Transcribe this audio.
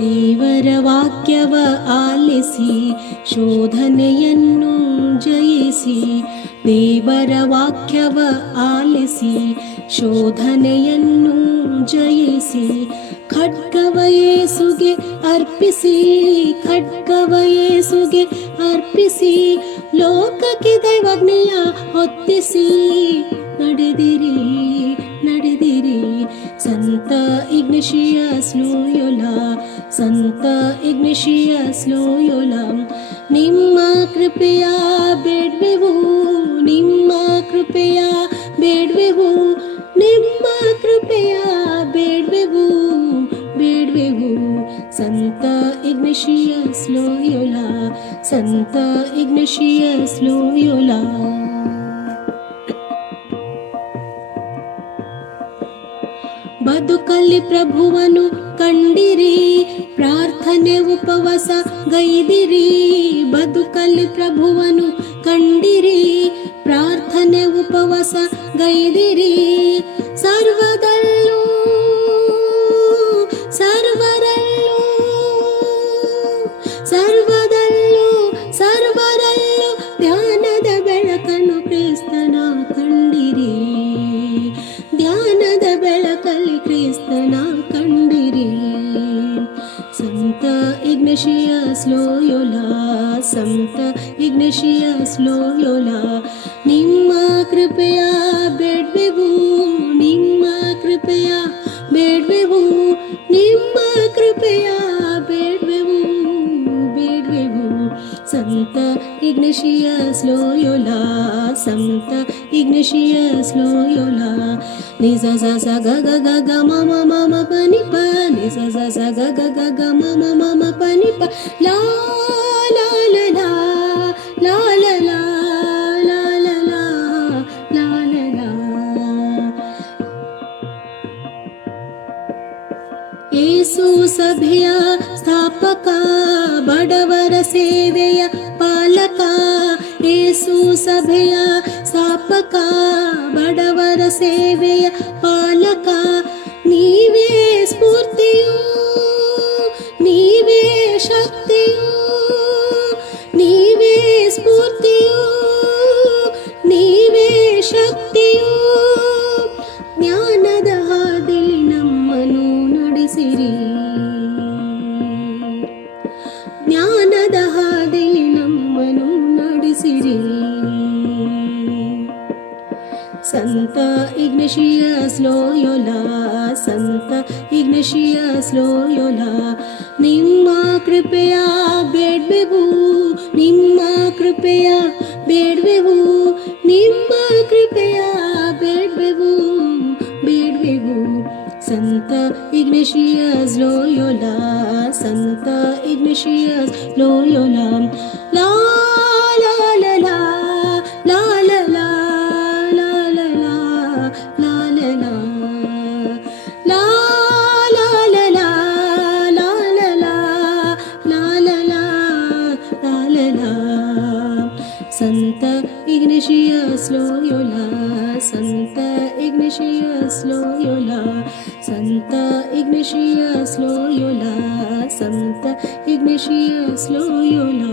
ದೇವರ ವಾಕ್ಯವ ಆಲಿಸಿ ಶೋಧನೆಯನ್ನು ಜಯಿಸಿ. ದೇವರ ವಾಕ್ಯವ ಆಲಿಸಿ ಶೋಧನೆಯನ್ನು ಜಯಿಸಿ. ಖಡ್ಗವ ಯೇಸುಗೆ ಅರ್ಪಿಸಿ, ಖಡ್ಗವ ಯೇಸುಗೆ ಅರ್ಪಿಸಿ. ಲೋಕಕ್ಕೆ ದೈವಜ್ಞೆಯ ಹೊತ್ತಿಸಿ ನಡೆದಿರಿ ನಡೆದಿರಿ. ಸಂತ ಇಗ್ನೇಷಿಯಸ್ ಲೋಯೋಲಾ, ಸಂತ ಇಗ್ನೇಷಿಯಸ್ ಲೋಯೋಲಾ. ನಿಮ್ಮ ಕೃಪೆಯ ಬೇಡ್ವೆವು, ನಿಮ್ಮ ಕೃಪೆಯ ಬೇಡ್ವೆವು, ನಿಮ್ಮ ಕೃಪೆಯ ಬೇಡ್ವೆವು ಬೇಡ್ವೆವು. ಸಂತ ಇಗ್ನೇಷಿಯಸ್ ಲೋಯೋಲಾ, ಸಂತ ಇಗ್ನೇಷಿಯಸ್ ಲೋಯೋಲಾ. ಬದುಕಲ್ಲಿ ಪ್ರಭುವನು ಕಂಡಿರಿ, ಪ್ರಾರ್ಥನೆ ಉಪವಾಸ ಗೈದಿರಿ. ಬದುಕಲ್ಲಿ ಪ್ರಭುವನು ಕಂಡಿರಿ, ಪ್ರಾರ್ಥನೆ ಉಪವಾಸ ಗೈದಿರಿ. ಸರ್ವದಲ್ಲೂ ಸರ್ವರಲ್ಲೂ ಸರ್ವದಲ್ಲೂ ಸರ್ವರಲ್ಲೂ ಧ್ಯಾನದ ಬೆಳಕನ್ನು ಕ್ರಿಸ್ತನ ಕಂಡಿರಿ. ಧ್ಯಾನದ ಬೆಳಕಲ್ಲಿ ಕ್ರಿಸ್ತನ ಕಂಡಿರಿ. ಸಂತ ಇಗ್ನೇಷಿಯಸ್ ಲೋಯೋಲಾ, ಸಂತ ಇಗ್ನೇಷಿಯಸ್ ಲೋಯೋಲಾ. ನಿಮ್ಮ ಕೃಪೆಯ ಬೇಡ್ವೆವು, ನಿಮ್ಮ ಕೃಪೆಯ ಬೇಡ್ವೆವು, ನಿಮ್ಮ ಕೃಪೆಯ ಬೇಡ್ವೆವು ಬೇಡ್ವೆವು. ಸಂತ ಇಗ್ನೇಷಿಯಸ್ ಲೋಯೋಲಾ, ಸಂತ ಇಗ್ನೇಷಿಯಸ್ ಲೋಯೋಲಾ. ನಿಜ ಸ ಸ ಗ ಗ ಗ ಗ ಮ ಮ ಮ ಮ ಪ ನಿ ಪ, ನಿಜ ಸ ಸ ಗ ಗ ಗ ಗ ಮ ಮ ಮ ಮ ಪ ನಿ ಪ. ಲಾ ಲಾ ಲ ಲಾ ಲಾ ಲ ಲಾ ಲಾ ಲ ಲಾ ಲಾ ಲ ಲಾ. ಯೇಸು ಸಭೆಯ ಸ್ಥಾಪಕ, ಬಡವರ ಸೇವೆಯ ಪಾಲಕ. ಯೇಸು ಸಭೆಯ ಸ್ಥಾಪಕ, ಬಡವರ ಸೇವೆಯ ಪಾಲಕ. ನೀವೇ ಸ್ಫೂರ್ತಿಯು, ನೀವೇ ಶಕ್ತಿಯು, ನೀವೇ ಸ್ಫೂರ್ತಿಯು, ನೀವೇ ಶಕ್ತಿಯು. ಜ್ಞಾನದ ಹಾದಿಲಿ ನಮ್ಮನ್ನು ನಡೆಸಿರಿ, ಜ್ಞಾನದ ಹಾದಿಲಿ ನಮ್ಮನ್ನು ನಡೆಸಿರಿ. ಸಂತ ಇಗ್ನೇಷಿಯಸ್ ಲೋಯೋಲಾ, ಸಂತ ಇಗ್ನೇಷಿಯಸ್ ಲೋಯೋಲಾ. ನಿಮ್ಮ ಕೃಪೆಯ ಬೇಡ್ವೆವು, ನಿಮ್ಮ ಕೃಪೆಯ ಬೇಡ್ವೆವು, ನಿಮ್ಮ ಕೃಪೆಯ ಬೇಡ್ವೆವು ಬೇಡ್ವೆವು. ಸಂತ ಇಗ್ನೇಷಿಯಸ್ ಲೋಯೋಲಾ, ಸಂತ ಇಗ್ನೇಷಿಯಸ್ ಲೋಯೋಲಾ. ಲಾ ಲಾ ಲ ಲಾ ಲಾ ಲ ಲಾ ಲಾ ಲ ಲಾ ಲಾ ಲ ಲಾ ಲಾ ಲಾ ಲ ಲಾ ಲಾ ಲ ಲಾ ಲಾ ಲ ಲಾ ಲಾ ಲ ಲಾ. ಸಂತ ಇಗ್ನೇಷಿಯಸ್ ಲೋಯೋಲಾ, ಸಂತ ಇಗ್ನೇಷಿಯಸ್ ಲೋಯೋಲಾ, ಸಂತ ಇಗ್ನೇಷಿಯಸ್ ಲೋಯೋಲಾ, ಸಂತ ಇಗ್ನೇಷಿಯಸ್ ಲೋಯೋಲಾ.